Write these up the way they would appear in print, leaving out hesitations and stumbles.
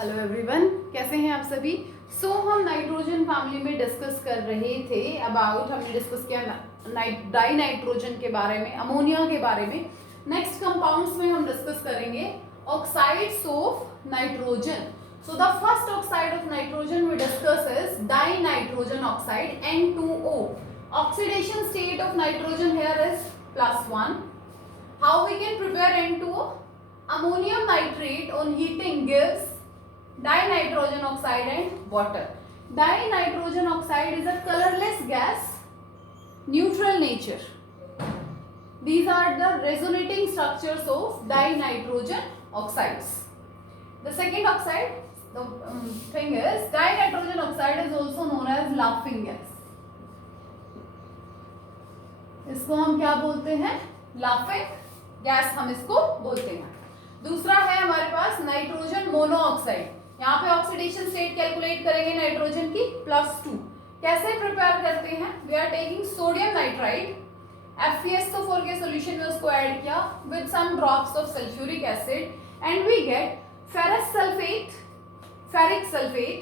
Hello everyone, कैसे हैं आप सभी। हम नाइट्रोजन फैमिली में डिस्कस कर रहे थे अबाउट, हमने डिस्कस किया डाई नाइट्रोजन के बारे में, अमोनिया के बारे में। नेक्स्ट कंपाउंड्स में हम डिस्कस करेंगे oxides of nitrogen. So the first oxide of nitrogen we discuss is dinitrogen oxide N2O. Oxidation state of nitrogen here is +1. How we can prepare N2O? Ammonium nitrate on heating gives dinitrogen oxide and water. Dinitrogen oxide is a colorless gas, neutral nature. These are the resonating structures of dinitrogen oxides. The second oxide, the thing is, dinitrogen oxide is also known as laughing gas. इसको हम क्या बोलते हैं? Laughing gas हम इसको बोलते हैं। दूसरा है हमारे पास नाइट्रोजन मोनोऑक्साइड। यहाँ पे ऑक्सीडेशन स्टेट कैलकुलेट करेंगे नाइट्रोजन की +2। कैसे प्रिपेयर करते हैं? We are taking sodium nitride, FeSO4 के सॉल्यूशन में उसको ऐड किया with some drops of sulphuric acid and we get ferrous sulphate, ferric sulphate,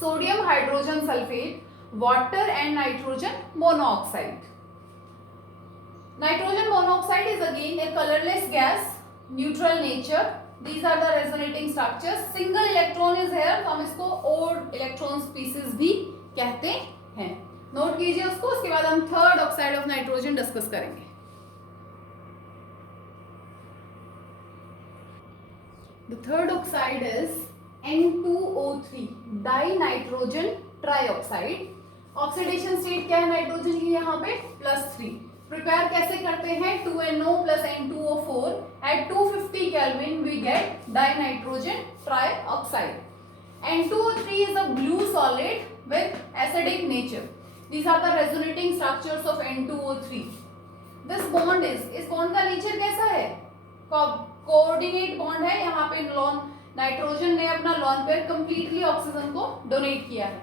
sodium hydrogen sulphate, water and nitrogen monoxide. Nitrogen monoxide is again a colorless gas, neutral nature. These are the resonating structures. Single electron is here, तो हम इसको odd electron species भी कहते हैं. Note कीजिए उसको. उसके बाद हम third oxide of nitrogen discuss करेंगे. The third oxide is N2O3, dinitrogen trioxide. Oxidation state क्या है नाइट्रोजन की? यहाँ पे +3. प्रिपेयर कैसे करते हैं? 2NO plus N2O4 at 250 Kelvin we get dinitrogen trioxide. N2O3 is a blue solid with acidic nature. These are the resonating structures of N2O3. This bond is, इस bond का नेचर कैसा है? कोऑर्डिनेट बॉन्ड है. यहाँ पे lawn nitrogen ने अपना lone pair completely oxygen को डोनेट किया है.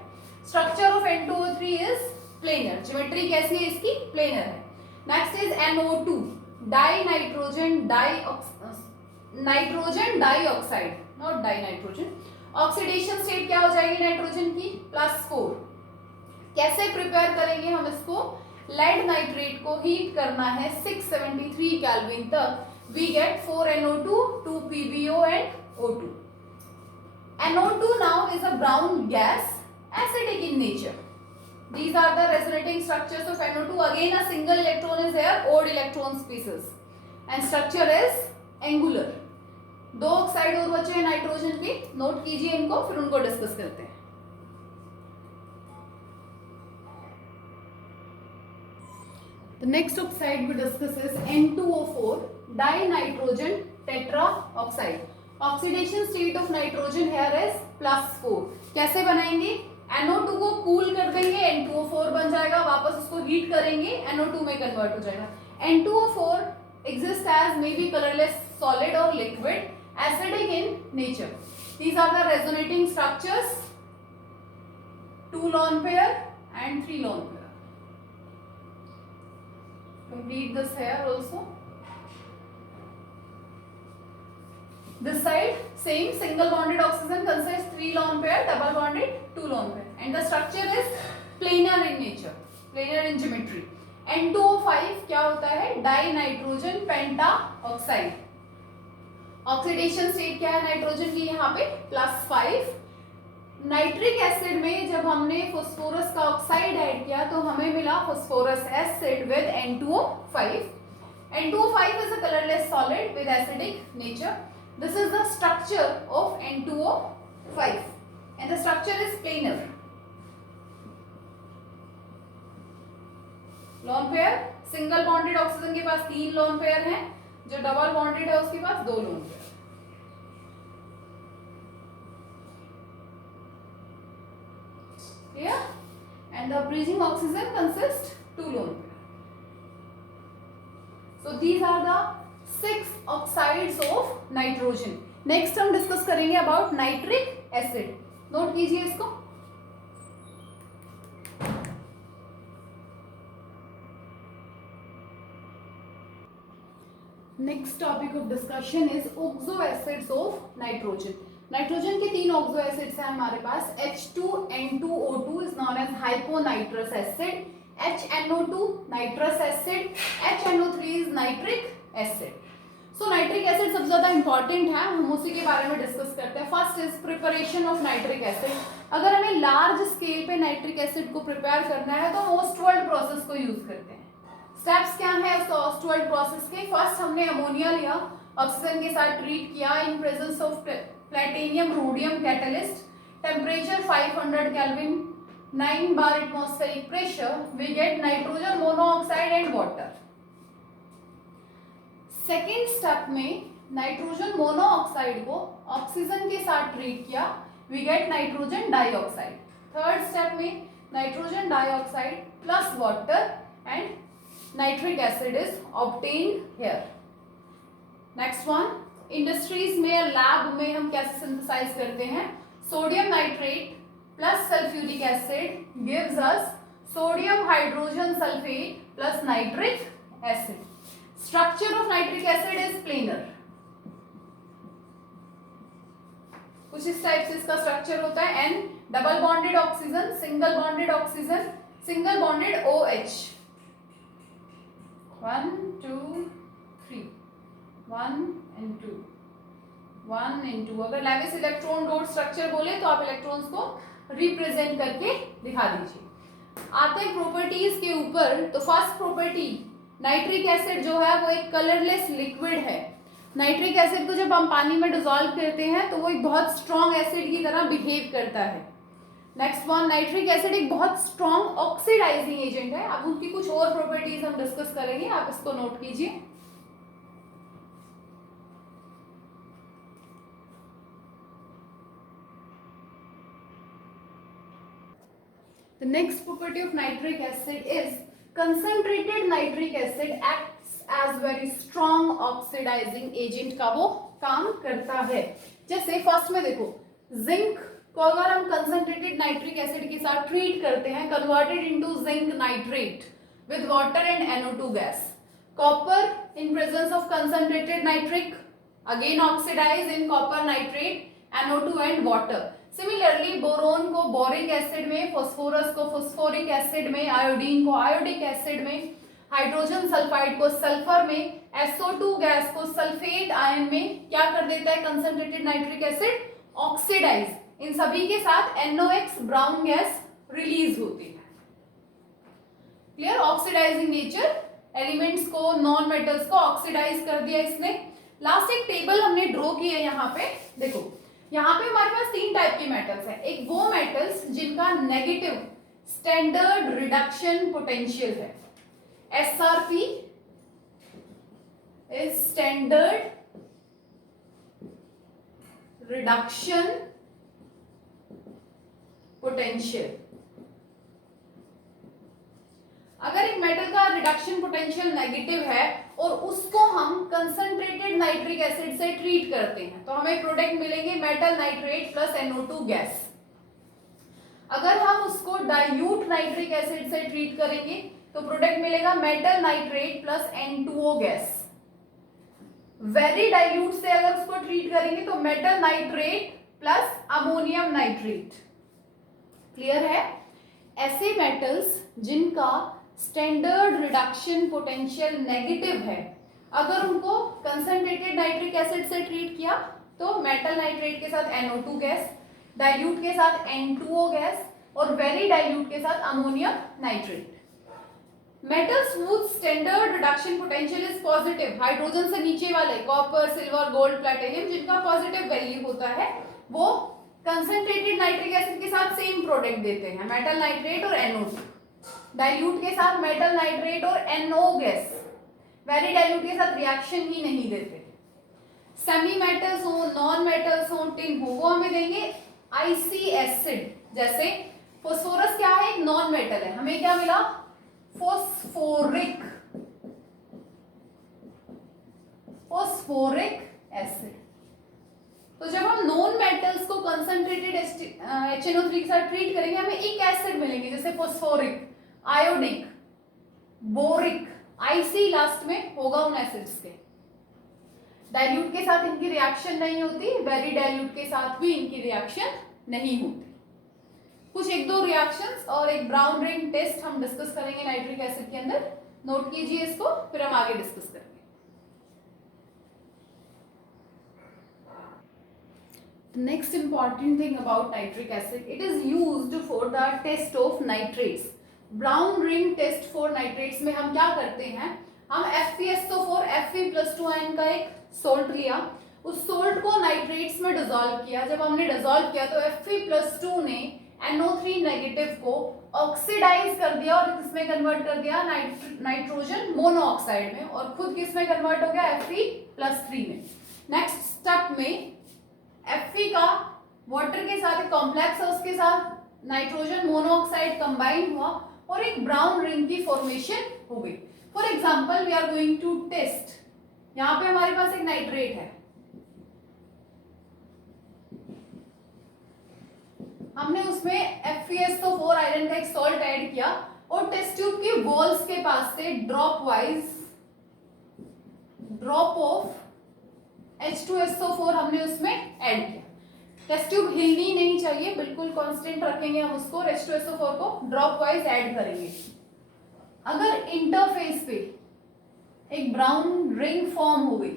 Structure of N2O3 is planar. Geometry कैसी है इसकी? प्लेनर है. Next is NO2, nitrogen dioxide, not dinitrogen. Oxidation state क्या हो जाएगी नाइट्रोजन की? +4. कैसे प्रिपेयर करेंगे हम इसको? लेड नाइट्रेट को हीट करना है 673 केल्विन तक. We get 4NO2, 2 PbO and O2. NO2 now is a brown gas, acidic in nature. These are the resonating structures of NO2. Again a single electron is here, odd electron species, and structure is angular. दो oxide और बचे हैं nitrogen के. Note कीजिए इनको, फिर उनको discuss करते हैं. The next oxide we discuss is N2O4, dinitrogen tetraoxide. Oxidation state of nitrogen here is +4. कैसे बनाएंगे? NO2 को कूल कर देंगे, N2O4 बन जाएगा. वापस उसको हीट करेंगे, NO2 में कन्वर्ट हो जाएगा. N2O4 exists as maybe colorless solid or liquid, acidic in nature. These are the resonating structures, 2 lone pair and 3 lone pair. Complete this here also. This side same, single bonded oxygen consists 3 lone pair, double bonded 2 lone pair, and the structure is planar in nature, planar in geometry. N2O5 क्या होता है? Dinitrogen pentoxide. Oxidation state क्या है nitrogen की? यहाँ पे +5. Nitric acid में जब हमने फास्फोरस का ऑक्साइड ऐड किया तो हमें मिला phosphorus acid with N2O5. N2O5 is a colorless solid with acidic nature. This is the structure of N2O5 and the structure is planar. Lone pair, single bonded oxygen के पास 3 lone pair हैं, जो double bonded है उसके पास 2 lone pair. Clear? And the bridging oxygen consists 2 lone pair. So these are the 6 oxides of nitrogen. Next हम discuss करेंगे about nitric acid. Note कीजिए इसको. Next topic of discussion is oxo acids of nitrogen. Nitrogen के 3 oxo acids हैं हमारे पास। H2N2O2 is known as hyponitrous acid, HNO2 nitrous acid, HNO3 is nitric acid. So nitric acid सबसे ज्यादा important है, हम उसी के बारे में डिस्कस करते हैं। First is preparation of nitric acid. अगर हमें लार्ज स्केल पे नाइट्रिक एसिड को प्रिपेयर करना है तो हम ओस्टवर्ल्ड प्रोसेस को यूज करते हैं। स्टेप्स क्या है उसका ओस्टवर्ल्ड प्रोसेस के? फर्स्ट हमने अमोनिया लिया, ऑक्सीजन के साथ ट्रीट किया in presence of platinum rhodium catalyst, temperature 500 kelvin, 9 bar atmospheric pressure, we get nitrogen monoxide and water. Second step में नाइट्रोजन मोनोऑक्साइड को ऑक्सीजन के साथ ट्रीट किया, we get nitrogen dioxide. Third step में nitrogen dioxide plus water and nitric acid is obtained here. Next one, industries में या lab में हम कैसे सिंथेसाइज करते हैं? Sodium nitrate plus sulphuric acid gives us sodium hydrogen sulphate plus nitric acid. Structure of nitric acid is planar. कुछ इस type से इसका स्ट्रक्चर होता है। N double bonded oxygen, single bonded oxygen, single bonded OH, 1 2 3, 1 and 2, 1 and 2। अगर Levi's electron dot structure बोले तो आप इलेक्ट्रॉन्स को रिप्रेजेंट करके दिखा दीजिए। आते हैं प्रॉपर्टीज के ऊपर। तो फर्स्ट प्रॉपर्टी, नाइट्रिक एसिड जो है वो एक कलरलेस लिक्विड है। नाइट्रिक एसिड को जब हम पानी में डिसॉल्व करते हैं तो वो एक बहुत स्ट्रॉन्ग एसिड की तरह बिहेव करता है। नेक्स्ट वन, नाइट्रिक एसिड एक बहुत स्ट्रॉन्ग ऑक्सीडाइजिंग एजेंट है। अब उनकी कुछ और प्रॉपर्टीज हम डिस्कस करेंगे, आप इसको नोट कीजिए। The next property of nitric acid is concentrated nitric acid acts as very strong oxidizing agent का वो काम करता है। जैसे फर्स्ट में देखो, जिंक को अगर हम कंसंट्रेटेड नाइट्रिक एसिड के साथ ट्रीट करते हैं, converted into zinc nitrate with water and NO2 gas. Copper in presence of concentrated nitric again oxidise in copper nitrate, NO2 and water. Similarly boron को बोरिक एसिड में, phosphorus को phosphoric acid में, iodine को iodic acid में, hydrogen sulphide को sulphur में, SO2 gas को sulphate ion में क्या कर देता है कंसंट्रेटेड नाइट्रिक एसिड? ऑक्सीडाइज। इन सभी के साथ NOx ब्राउन गैस रिलीज होती है। क्लियर? ऑक्सीडाइजिंग नेचर, एलिमेंट्स को, नॉन मेटल्स को ऑक्सीडाइज कर दिया इसने। लास्ट एक टेबल हमने ड्रॉ की है यहाँ पे, देखो यहाँ पे हमारे पास 3 टाइप के मेटल्स हैं। एक वो मेटल्स जिनका नेगेटिव स्टैंडर्ड रिडक्शन पोटेंशियल है, SRP is standard reduction potential. अगर एक मेटल का रिडक्शन पोटेंशियल नेगेटिव है और उसको हम कंसंट्रेटेड नाइट्रिक एसिड से ट्रीट करते हैं तो हमें प्रोडक्ट मिलेंगे metal nitrate plus NO2 gas. अगर हम उसको डाइल्यूट नाइट्रिक एसिड से ट्रीट करेंगे तो प्रोडक्ट मिलेगा metal nitrate plus N2O gas. Very dilute से अगर उसको ट्रीट करेंगे तो metal nitrate plus ammonium nitrate. Clear है? ऐसे मेटल्स जिनका स्टैंडर्ड रिडक्शन पोटेंशियल नेगेटिव है, अगर उनको कंसंट्रेटेड नाइट्रिक एसिड से ट्रीट किया तो मेटल नाइट्रेट के साथ NO2 गैस, डाइल्यूट के साथ N2O गैस और वेरी डाइल्यूट के साथ ammonium nitrate. Metals whose standard reduction potential is positive, hydrogen से नीचे वाले कॉपर, सिल्वर, गोल्ड, प्लैटिनम, जिनका पॉजिटिव वैल्यू होता है वो कंसंट्रेटेड नाइट्रिक एसिड के साथ सेम प्रोडक्ट देते हैं, मेटल नाइट्रेट और NO2। डाइल्यूट के साथ मेटल नाइट्रेट और NO गैस, वेरी डाइल्यूट के साथ रिएक्शन ही नहीं देते। सेमी मेटल्स हो, नॉन मेटल्स हो, टिन हो, वो हमें देंगे आईसी एसिड। जैसे फास्फोरस क्या है? एक नॉन मेटल है, हमें क्या मिला? Phosphoric acid. तो जब हम नॉन मेटल्स को कंसंट्रेटेड HNO3 के साथ ट्रीट करेंगे हमें एक एसिड मिलेंगे, जैसे phosphoric, iodic, boric, IC last में होगा उन एसिड्स के। डाइल्यूट के साथ इनकी रिएक्शन नहीं होती, वेरी डाइल्यूट के साथ भी इनकी रिएक्शन नहीं होती। कुछ एक दो रिएक्शंस और एक ब्राउन रिंग टेस्ट हम डिस्कस करेंगे नाइट्रिक एसिड के अंदर, नोट कीजिए इसको, फिर हम आगे डिस्कस करेंगे। Next important thing about nitric acid, it is used for the test of nitrates. Brown ring test for nitrates में हम क्या करते हैं, हम FeSO4 Fe+2 आयन का एक सोल्ट लिया, उस सोल्ट को नाइट्रेट्स में डिसॉल्व किया। जब हमने डिसॉल्व किया तो Fe+2 ने NO3 नेगेटिव को ऑक्सीडाइज कर दिया और किसमें कन्वर्ट कर दिया, नाइट्रोजन मोनोऑक्साइड में, और खुद किसमें कन्वर्ट हो गया, Fe+3 में। नेक्स्ट स्टेप में Fe का वाटर के साथ एक कॉम्प्लेक्स है, उसके साथ नाइट्रोजन मोनोऑक्साइड कंबाइन हुआ और एक ब्राउन रिंग की फॉर्मेशन हो गई। For example we are going to test, यहाँ पे हमारे पास एक नाइट्रेट है, हमने उसमें FeSO4 आयरन का एक सॉल्ट ऐड किया और टेस्ट ट्यूब की वॉल्स के पास से drop wise drop of H2SO4 हमने उसमें ऐड किया। टेस्ट ट्यूब हिलनी नहीं चाहिए, बिल्कुल कांस्टेंट रखेंगे हम उसको, H2SO4 को ड्रॉप वाइज ऐड करेंगे। अगर इंटरफेस पे एक ब्राउन रिंग फॉर्म हो गई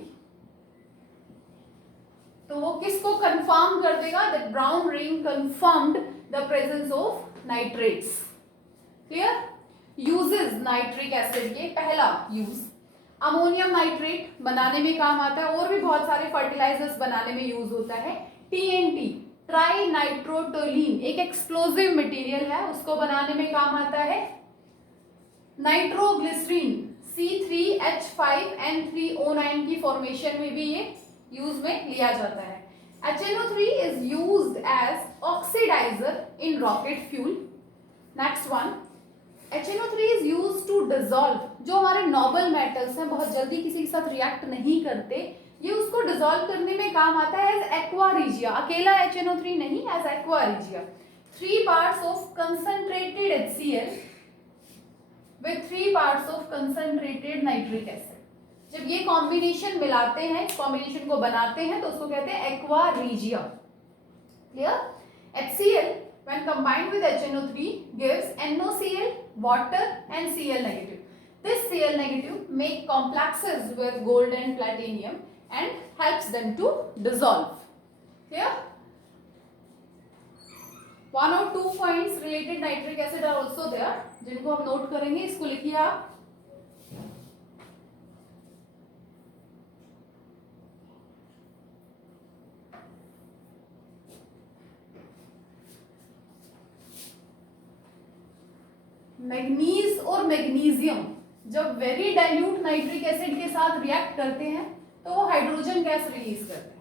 तो वो किसको कंफर्म कर देगा, that brown ring confirmed the presence of nitrates. Clear. Uses nitric acid के, पहला यूज अमोनियम नाइट्रेट बनाने में काम आता है, और भी बहुत सारे फर्टिलाइजर्स बनाने में यूज होता है। TNT ट्राई नाइट्रोटोलीन एक एक्सप्लोजिव मटेरियल है, उसको बनाने में काम आता है। नाइट्रोग्लिसरीन C3H5N3O9 की फॉर्मेशन में भी ये यूज में लिया जाता है। HNO3 is used as oxidiser in rocket fuel. Next one, HNO3 is used to dissolve, जो हमारे नोबल मेटल्स हैं बहुत जल्दी किसी के साथ रिएक्ट नहीं करते, ये उसको डिसॉल्व करने में काम आता है एज एक्वा रिजिया। अकेला HNO3 नहीं, as aqua regia. 3 parts of concentrated HCl with 3 parts of concentrated nitric acid। जब ये कॉम्बिनेशन मिलाते हैं, इस कॉम्बिनेशन को बनाते हैं, तो उसको कहते हैं aqua regia. Clear. HCl when combined with HNO3 gives NOCl, water and Cl negative. This Cl negative make complexes with gold and platinum and helps them to dissolve. Clear? 1 or 2 points related nitric acid are also there, जिनको हम note करेंगे। इसको लिखिए आप। Manganese और magnesium जब very dilute nitric acid के साथ रिएक्ट करते हैं तो वो हाइड्रोजन गैस रिलीज करते हैं।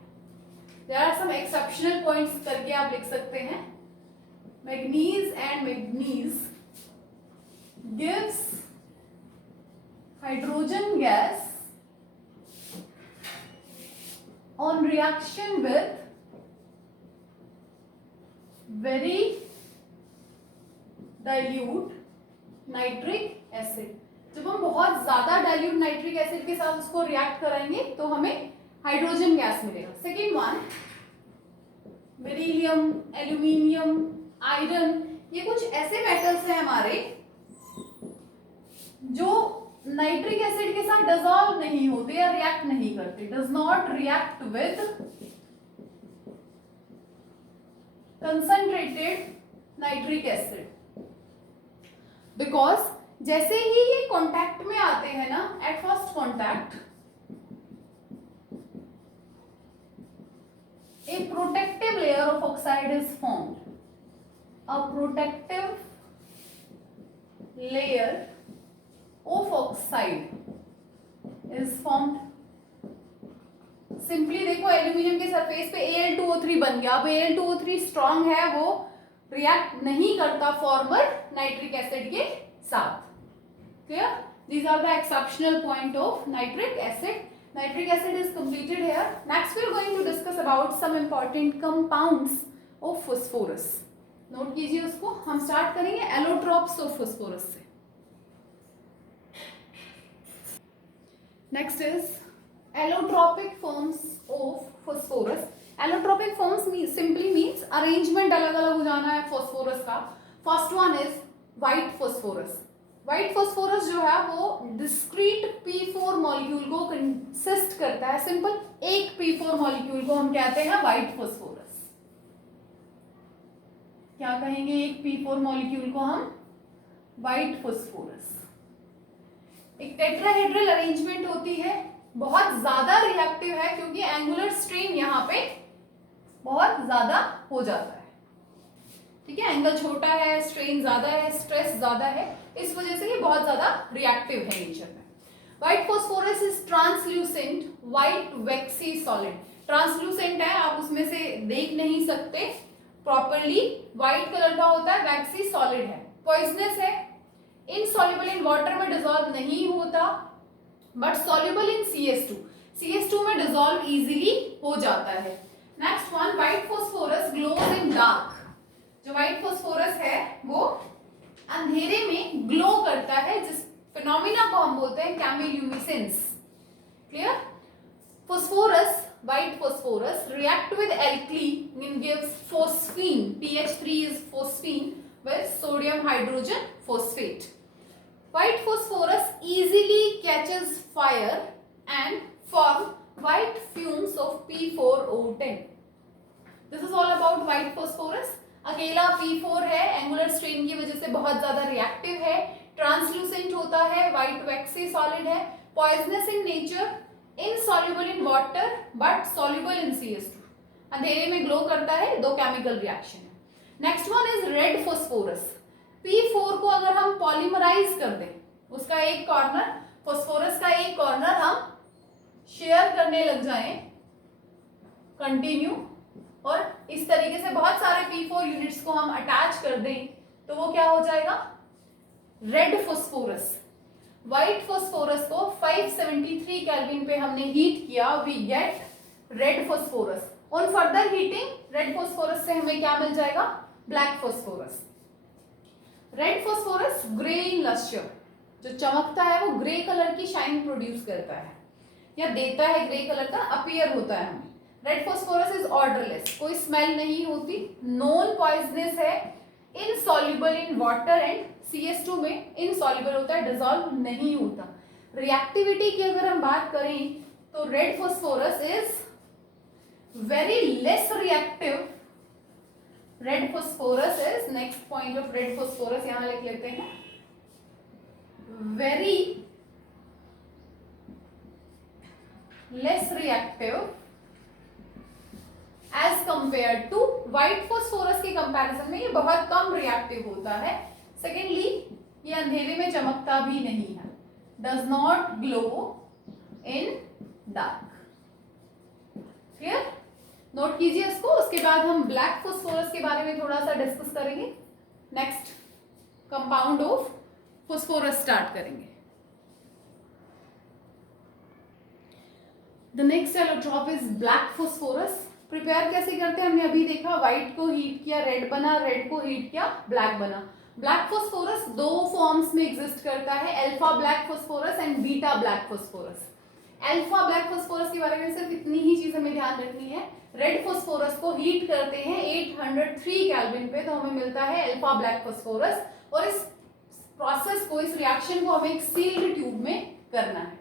There are some exceptional points करके आप लिख सकते हैं। Manganese and manganese gives hydrogen gas on reaction with very dilute nitric acid. जब हम बहुत ज्यादा डाइल्यूट नाइट्रिक एसिड के साथ उसको रिएक्ट कराएंगे तो हमें हाइड्रोजन गैस मिलेगा। Second one, beryllium, aluminium, iron, ये कुछ ऐसे मेटल्स हैं हमारे जो नाइट्रिक एसिड के साथ डिसॉल्व नहीं होते या रिएक्ट नहीं करते, does not react with concentrated nitric acid, because जैसे ही ये कांटेक्ट में आते हैं ना, at first contact a protective layer of oxide is formed. A protective layer of oxide is formed. Simply देखो, एल्यूमिनियम के सरफेस पे Al2O3 बन गया। अब Al2O3 स्ट्रॉन्ग है, वो रिएक्ट नहीं करता फॉर्मर नाइट्रिक एसिड के साथ। Clear? These are the exceptional point of nitric acid. Nitric acid is completed here. Next we are going to discuss about some important compounds of phosphorus. Note कीजिए उसको। हम start करेंगे allotropes of phosphorus से। Next is allotropic forms of phosphorus. Allotropic forms simply means arrangement अलग अलग हो जाना है फॉस्फोरस का। First one is white phosphorus. White phosphorus जो है वो डिस्क्रीट P4 मॉलिक्यूल को कंसिस्ट करता है। सिंपल एक P4 मॉलिक्यूल को हम कहते हैं व्हाइट फॉस्फोरस। क्या कहेंगे? एक P4 मॉलिक्यूल को हम व्हाइट फॉस्फोरस। एक टेट्राहेड्रल अरेंजमेंट होती है, बहुत ज्यादा रिएक्टिव है क्योंकि एंगुलर स्ट्रेन यहाँ पे बहुत ज्यादा हो जाता है। ठीक है, एंगल छोटा है, स्ट्रेन ज्यादा है, स्ट्रेस ज्यादा है, इस वजह से ये बहुत ज्यादा रिएक्टिव है नेचर में। White phosphorus is translucent white vaccine solid. Translucent है, आप उसमें से देख नहीं सकते प्रॉपरली, व्हाइट कलर का होता है, वैक्सी सॉलिड है, पॉइजनस है, इनसॉल्युबल इन वाटर में डिसॉल्व नहीं होता but soluble in CS2। CS2 में डिसॉल्व इजीली हो जाता है। Next one, white phosphorus glows in dark. जो व्हाइट फॉस्फोरस है वो अंधेरे में ग्लो करता है, जिस फिनोमिना को हम बोलते हैं chemiluminescence. Clear? Phosphorus, white phosphorus react with alkali and gives phosphine, PH3 is phosphine with sodium hydrogen phosphate. White phosphorus easily catches fire and form white fumes of P4O10. This is all about white phosphorus. अकेला P4 है, angular strain की वजह से बहुत ज्यादा reactive है, translucent होता है, व्हाइट वैक्सी सॉलिड है, poisonous in nature, insoluble in water but soluble in CS2। अंधेरे में ग्लो करता है, दो केमिकल रिएक्शन है। Next one is red phosphorus. P4 को अगर हम पॉलीमराइज कर दें, उसका एक कॉर्नर, फॉस्फोरस का एक कॉर्नर हम शेयर करने लग जाएं कंटिन्यू, और इस तरीके से बहुत सारे P4 यूनिट्स को हम अटैच कर दें, तो वो क्या हो जाएगा? Red phosphorus. व्हाइट फॉस्फोरस को 573 केल्विन पे हमने हीट किया, we get red phosphorus. On further heating red phosphorus से हमें क्या मिल जाएगा? Black phosphorus. Red phosphorus grey in lustre, जो चमकता है वो ग्रे कलर की शाइन प्रोड्यूस करता है या देता है, ग्रे कलर का अपीयर होता है हमें। रेड फॉस्फोरस इज ऑर्डरलेस, कोई स्मेल नहीं होती, नॉन पॉइजनस है, insoluble in water and CS2 में इनसॉल्युबल होता है, डिसॉल्व नहीं होता। रिएक्टिविटी की अगर हम बात करें तो red phosphorus is very less reactive. Red phosphorus is, next point of red phosphorus यहां लिख लेते हैं, very less reactive as compare to white phosphorus के कंपैरिजन में ये बहुत कम रिएक्टिव होता है। सेकेंडली, ये अंधेरे में चमकता भी नहीं है, does not glow in dark. Clear? Note कीजिए इसको। उसके बाद हम ब्लैक फॉस्फोरस के बारे में थोड़ा सा डिस्कस करेंगे, next compound of phosphorus start करेंगे। The next allotrope is black phosphorus. Prepare कैसे करते हैं हमने अभी देखा, व्हाइट को हीट किया रेड बना, रेड को हीट किया ब्लैक बना। ब्लैक फॉस्फोरस दो फॉर्म्स में एग्जिस्ट करता है, alpha black phosphorus and beta black phosphorus. Alpha black phosphorus के बारे में सिर्फ इतनी ही चीज हमें ध्यान रखनी है, रेड फॉस्फोरस को हीट करते हैं 803 केल्विन पे तो हमें मिलता है अल्फा ब्लैक फॉस्फोरस, और इस प्रोसेस को, इस रिएक्शन को हमें एक सील्ड ट्यूब में करना है।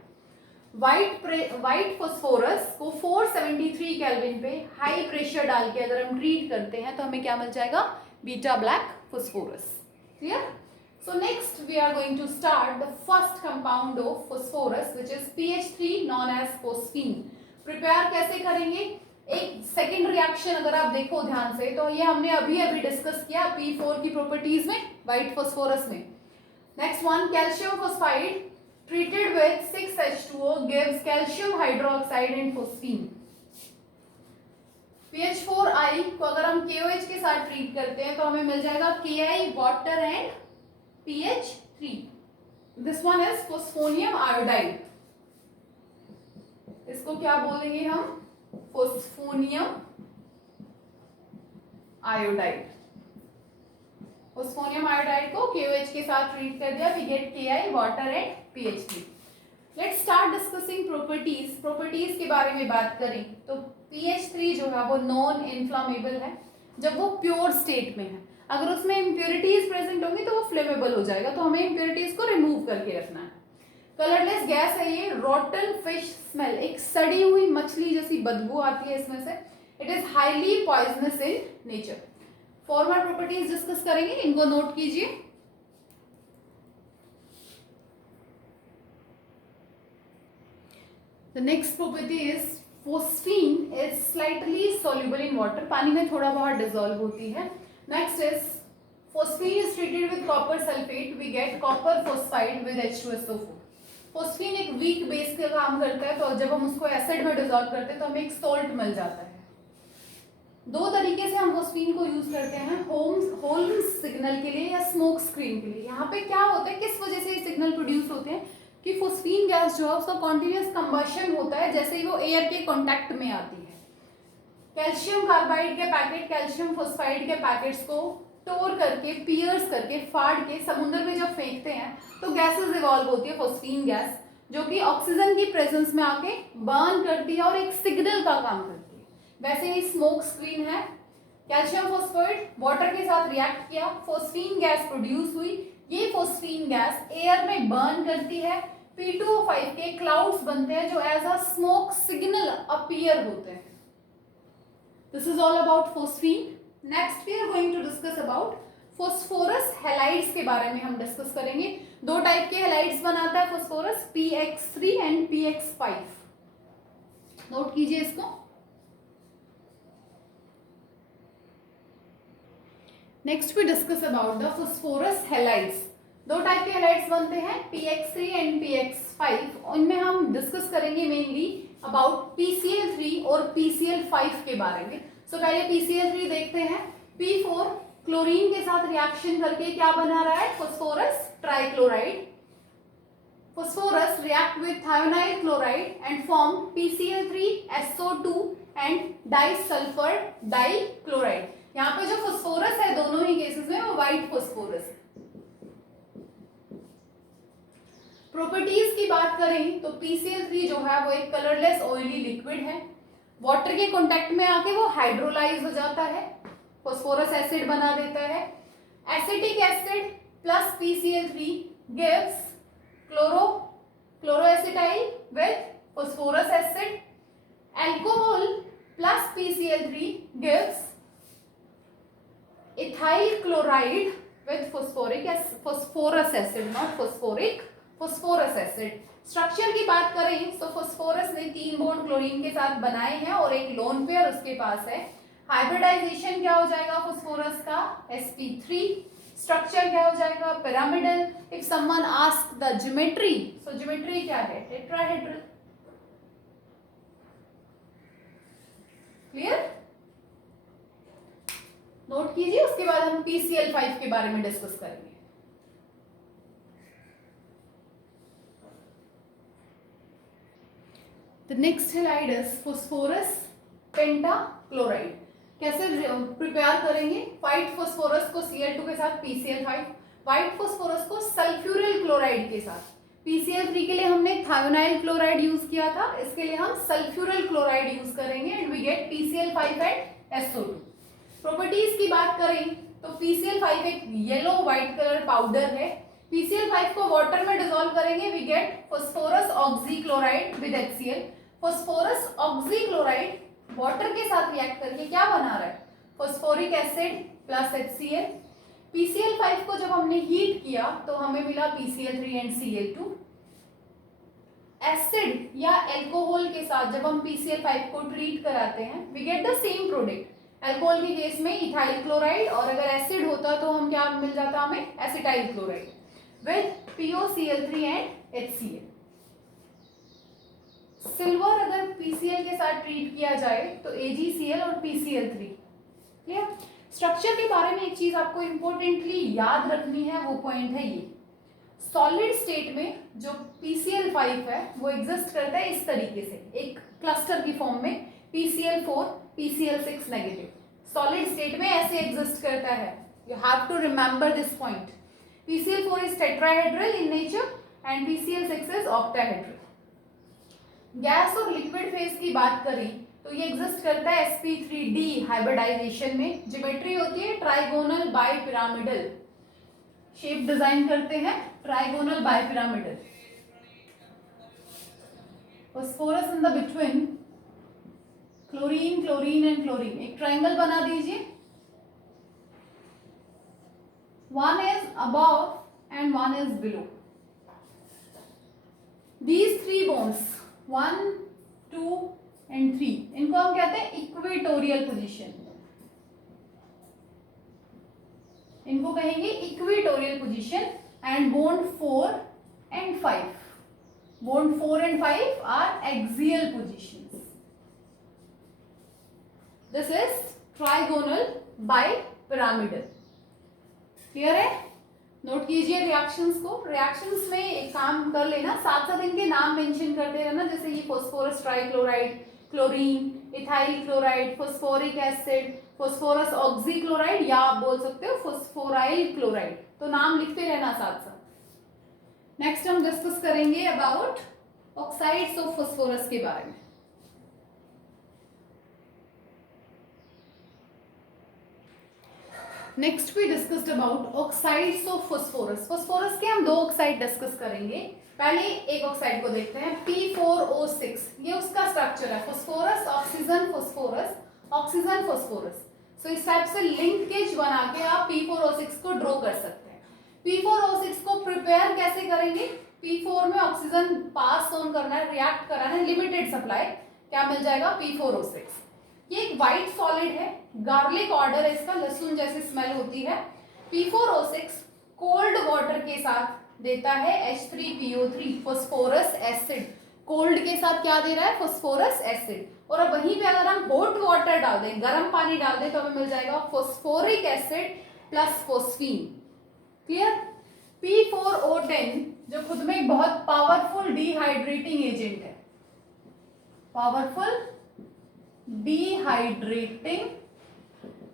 व्हाइट फॉस्फोरस को 473 केल्विन पे हाई प्रेशर डाल के अगर हम ट्रीट करते हैं तो हमें क्या मिल जाएगा? Beta black phosphorus. Clear? So next we are going to start the first compound of phosphorus which is PH3 known as phosphine. Prepare कैसे करेंगे? एक सेकेंड रिएक्शन अगर आप देखो ध्यान से तो ये हमने अभी डिस्कस किया P4 की प्रॉपर्टीज में व्हाइट फॉस्फोरस में। Next one, calcium phosphide treated with 6H2O gives calcium hydroxide and phosphine. PH4I को अगर हम KOH के साथ ट्रीट करते हैं तो हमें मिल जाएगा Ki water and PH3. This one is phosphonium iodide. इसको क्या बोलेंगे हम? Phosphonium iodide. फोस्फोनियम आयोडाइड को KOH के साथ ट्रीट कर दिया, we get Ki water and PH3। Let's start discussing properties. Properties के बारे में बात करें तो PH3 जो है वो नॉन इन्फ्लामेबल है जब वो प्योर स्टेट में है। अगर उसमें इम्प्योरिटीज प्रेजेंट होंगी तो वो फ्लेमेबल हो जाएगा, तो हमें इम्प्योरिटीज को रिमूव करके रखना है। कलरलेस गैस है ये। रॉटन फिश स्मेल, एक सड़ी हुई मछली जैसी बदबू आती है इसमें से। It is highly poisonous in nature. Formal properties discuss करेंगे, इनको नोट कीजिए। The next property is phosphine is slightly soluble in water, पानी में थोड़ा बहुत डिसॉल्व होती है। Next is phosphine is treated with copper sulfate, we get copper phosphide with H2SO4। Phosphine एक वीक बेस का काम करता है, तो जब हम उसको एसिड में डिसॉल्व करते हैं तो हमें एक सॉल्ट मिल जाता है। दो तरीके से हम फोस्फीन को यूज करते हैं, होल्म्स सिग्नल के लिए या स्मोक स्क्रीन के लिए। यहाँ पे क्या होता है, किस वजह से ये सिग्नल प्रोड्यूस होते हैं कि फोस्फीन गैस जो है उसका कॉन्टिन्यूस कंबशन होता है जैसे ही वो एयर के कांटेक्ट में आती है। कैल्शियम कार्बाइड के पैकेट, कैल्शियम फोस्फाइड के पैकेट्स को टोर करके, पियर्स करके, फाड़ के समुद्र में जब फेंकते हैं तो गैसेस इवॉल्व होती है फोस्फीन गैस, जो कि ऑक्सीजन की प्रेजेंस में आके बर्न करती है और एक सिग्नल का काम करती है। वैसे ही स्मोक स्क्रीन है। कैल्शियम फोस्फाइड वाटर के साथ रिएक्ट किया, फोस्फीन गैस प्रोड्यूस हुई। ये फोस्फीन गैस एयर में बर्न करती है, P2O5 के क्लाउड्स बनते हैं जो as a smoke signal appear होते हैं। This is all about phosphine. Next we are going to discuss about phosphorus halides के बारे में हम डिस्कस करेंगे। दो टाइप के हैलाइड्स बनाता है phosphorus, PX3 and PX5। Note कीजिए इसको। Next we discuss about the phosphorus halides. दो टाइप के हैलाइड्स बनते हैं, PX3 एंड PX5। उनमें हम डिस्कस करेंगे मेनली अबाउट PCl3 और PCl5 के बारे में। सो पहले PCl3 देखते हैं। P4 क्लोरीन के साथ रिएक्शन करके क्या बना रहा है, phosphorus trichloride. Phosphorus react with thionyl chloride and form PCl3SO2 and disulphur dichloride. यहाँ पे जो फोस्फोरस है दोनों ही केसेस में वो व्हाइट फोस्फोरस है। प्रॉपर्टीज की बात करें तो PCl3 जो है वो एक कलरलेस ऑयली लिक्विड है। वाटर के कांटेक्ट में आके वो हाइड्रोलाइज हो जाता है, फोस्फोरस एसिड बना देता है। Acetic acid plus PCl3 gives chloroacetyl with phosphorous acid. Alcohol plus PCl3 gives ethyl chloride with phosphorous acid, not phosphoric, phosphorous acid. Structure की बात करें तो फोस्फोरस ने 3 बॉन्ड क्लोरीन के साथ बनाए हैं और एक लोन पेयर उसके पास है। हाइब्रिडाइजेशन क्या हो जाएगा फोस्फोरस का, sp3। स्ट्रक्चर क्या हो जाएगा, pyramidal. If someone ask the geometry, so geometry क्या है, टेट्राहेड्रल। क्लियर, नोट कीजिए। उसके बाद हम PCl5 के बारे में डिस्कस करेंगे। The next halide is phosphorus pentachloride। कैसे प्रिपेयर करेंगे, व्हाइट फोस्फोरस को Cl2 के साथ PCl5, व्हाइट फोस्फोरस को सल्फ्यूरिल क्लोराइड के साथ। PCl3 के लिए हमने थायोनाइल क्लोराइड यूज किया था, इसके लिए हम सल्फ्यूरिल क्लोराइड यूज करेंगे and we get PCl5 and SO2। Properties की बात करें तो PCl5 एक येलो व्हाइट कलर पाउडर है। PCl5 को वाटर में डिसॉल्व करेंगे, we get phosphorus oxychloride with HCl। Phosphorus oxychloride water के साथ रिएक्ट करके क्या बना रहा है, phosphoric acid plus HCl। PCl5 को जब हमने हीट किया तो हमें मिला PCl3 एंड Cl2। एसिड या अल्कोहल के साथ जब हम PCl5 को ट्रीट कराते हैं we get the same product. Alcohol के केस में इथाइल क्लोराइड और अगर एसिड होता तो हम क्या मिल जाता हमें, acetyl chloride with POCl3 and HCl। Silver अगर PCl के साथ ट्रीट किया जाए तो AgCl और PCl3। क्लियर। स्ट्रक्चर के बारे में एक चीज आपको इंपॉर्टेंटली याद रखनी है, वो पॉइंट है ये, सॉलिड स्टेट में जो PCl5 है वो एग्जिस्ट करता है इस तरीके से, एक क्लस्टर की फॉर्म में PCl4 PCl6 negative. Solid state में ऐसे एग्जिस्ट करता है, you have to remember this point. PCl4 is tetrahedral in nature and PCl6 is octahedral. Gas और लिक्विड फेज की बात करी तो ये एग्जिस्ट करता है sp3d हाइब्रिडाइजेशन में। ज्योमेट्री होती है trigonal bipyramidal, shape design करते हैं trigonal bipyramidal. Phosphorus in the between chlorine chlorine and chlorine, एक ट्राइंगल बना दीजिए। One is above and one is below. These three bonds 1, 2 and 3, इनको हम कहते हैं इक्वेटोरियल पोजीशन। इनको कहेंगे equatorial position. And bond 4 and 5, bond 4 and 5 are axial positions. This is trigonal bipyramidal. Clear है? नोट कीजिए रिएक्शंस को। Reactions में एक काम कर लेना, साथ साथ इनके नाम मेंशन करते रहना, जैसे ये phosphorus trichloride, chlorine, ethyl chloride, phosphoric acid, phosphorus oxychloride, या आप बोल सकते हो फॉस्फोराइल क्लोराइड। तो नाम लिखते रहना साथ साथ। नेक्स्ट हम डिस्कस करेंगे अबाउट ऑक्साइड्स ऑफ फॉस्फोरस के बारे में। Next we discussed about oxides of phosphorus. Phosphorus के हम दो ऑक्साइड डिस्कस करेंगे। पहले एक ऑक्साइड को देखते हैं, P4O6। ये उसका स्ट्रक्चर है, phosphorus oxygen phosphorus, oxygen phosphorus. So इस टाइप से लिंकेज बना के आप P4O6 को ड्रॉ कर सकते हैं। P4O6 को प्रिपेयर कैसे करेंगे? P4 में ऑक्सीजन पास ऑन करना है, रिएक्ट कराना है, लिमिटेड सप्लाई, क्या मिल जाएगा? P4O6। ये एक व्हाइट सॉलिड है, गार्लिक ऑर्डर है इसका, लहसुन जैसी स्मेल होती है। P4O6 कोल्ड वाटर के साथ देता है H3PO3 फॉस्फोरस एसिड। कोल्ड के साथ क्या दे रहा है? Phosphorous acid. और अब वहीं पे अगर हम हॉट वाटर डाल दें, गर्म पानी डाल दें, तो हमें मिल जाएगा phosphoric acid plus phosphine. Clear? P4O10 जो खुद में एक बहुत पावरफुल डिहाइड्रेटिंग एजेंट है, powerful dehydrating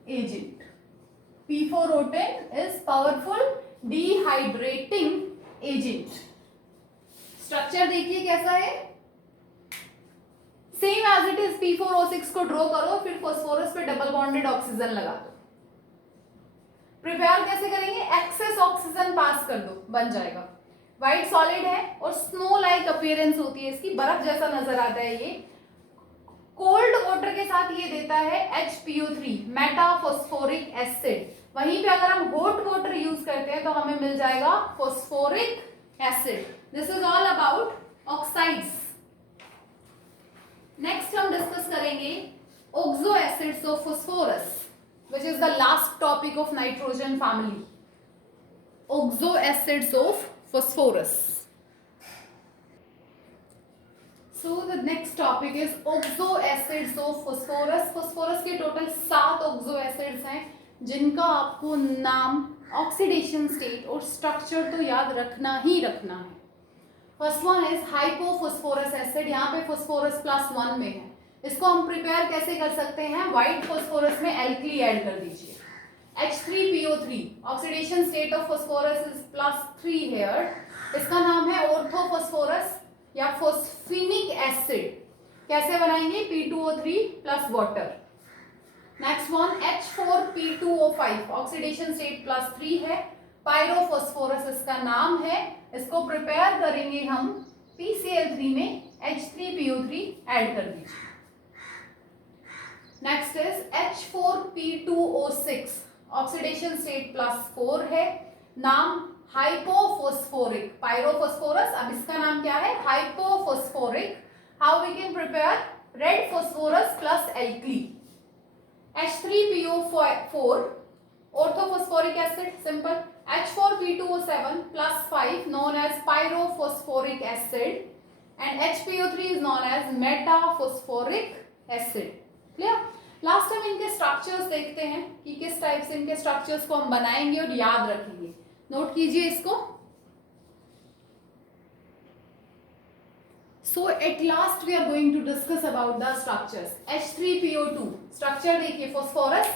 agent. P4O10 is powerful dehydrating agent। Structure देखिए कैसा है, same as it is. P4O6 को ड्रॉ करो, फिर फॉस्फोरस पे डबल बॉन्डेड ऑक्सीजन लगा दो। प्रिपेयर कैसे करेंगे? एक्सेस ऑक्सीजन पास कर दो, बन जाएगा। व्हाइट सॉलिड है और स्नो लाइक अपीयरेंस होती है इसकी, बर्फ जैसा नजर आता है ये। कोल्ड वाटर के साथ ये देता है HPO3 मेटाफॉस्फोरिक एसिड। वहीं पे अगर हम हॉट वाटर यूज करते हैं तो हमें मिल जाएगा phosphoric acid. This is all about oxides. Next हम डिस्कस करेंगे oxo acids of phosphorus, which is the last topic of nitrogen family. Oxo acids of phosphorus. So the next topic is oxo acids of phosphorus. phosphorus के total 7 oxo acids हैं जिनका आपको नाम, oxidation state और structure तो याद रखना ही रखना है। First one is hypophosphorous acid. यहाँ पे फॉस्फोरस +1 में है। इसको हम प्रिपेयर कैसे कर सकते हैं? व्हाइट फॉस्फोरस में एल्कली ऐड कर दीजिए, H3PO3। Oxidation state of phosphorus is +3 here. इसका नाम है ऑर्थोफॉस्फोरस या फॉस्फिनिक एसिड। कैसे बनाएंगे? P2O3 plus water. Next one H4P2O5, oxidation state +3 है, पायरोफॉस्फोरस इसका नाम है। इसको प्रिपेयर करेंगे हम PCl3 में H3PO3 ऐड कर दीजिए। Next is H4P2O6, oxidation state +4 है, नाम हाइपोफॉस्फोरिक, पायरोफॉस्फोरस। अब इसका नाम क्या है? Hypophosphoric. How we can prepare? Red phosphorus plus alkali, H3PO4 orthophosphoric acid, simple. H4P2O7 +5 known as pyrophosphoric acid and HPO3 is known as metaphosphoric acid। Clear? Last time इनके structures देखते हैं कि किस टाइप से इनके स्ट्रक्चर्स को हम बनाएंगे और याद रखेंगे। नोट कीजिए इसको। So at last we are going to discuss about the structures. H3PO2 structure देखिए, फॉस्फोरस,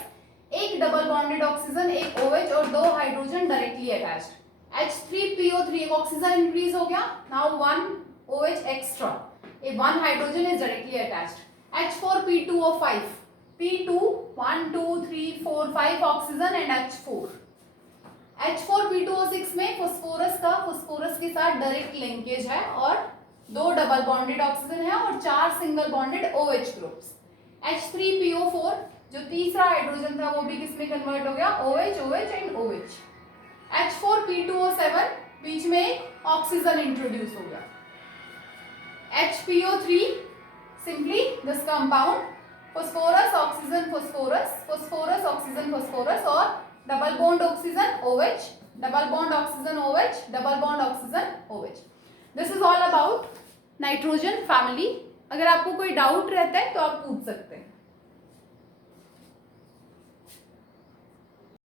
एक डबल बॉन्डेड ऑक्सीजन, एक OH और 2 हाइड्रोजन डायरेक्टली अटैच्ड। H3PO3 एक ऑक्सीजन इंक्रीज हो गया, now 1 OH extra. one hydrogen is directly attached. H4P2O5. P2 1 2 3 4 5 oxygen and H4. H4P2O6 में phosphorus के साथ डायरेक्ट लिंकेज है और 2 डबल बॉन्डेड ऑक्सीजन है और 4 single bonded OH groups. H3PO4 जो तीसरा हाइड्रोजन था वो भी किस में कन्वर्ट हो गया, OH OH and OH. H4P2O7 बीच में एक ऑक्सीजन इंट्रोड्यूस हो गया. HPO3 simply this compound phosphorus oxygen phosphorus oxygen phosphorus और double bond oxygen OH, double bond oxygen OH, double bond oxygen OH. This is all about nitrogen family. अगर आपको कोई doubt रहता है तो आप पूछ सकते हैं.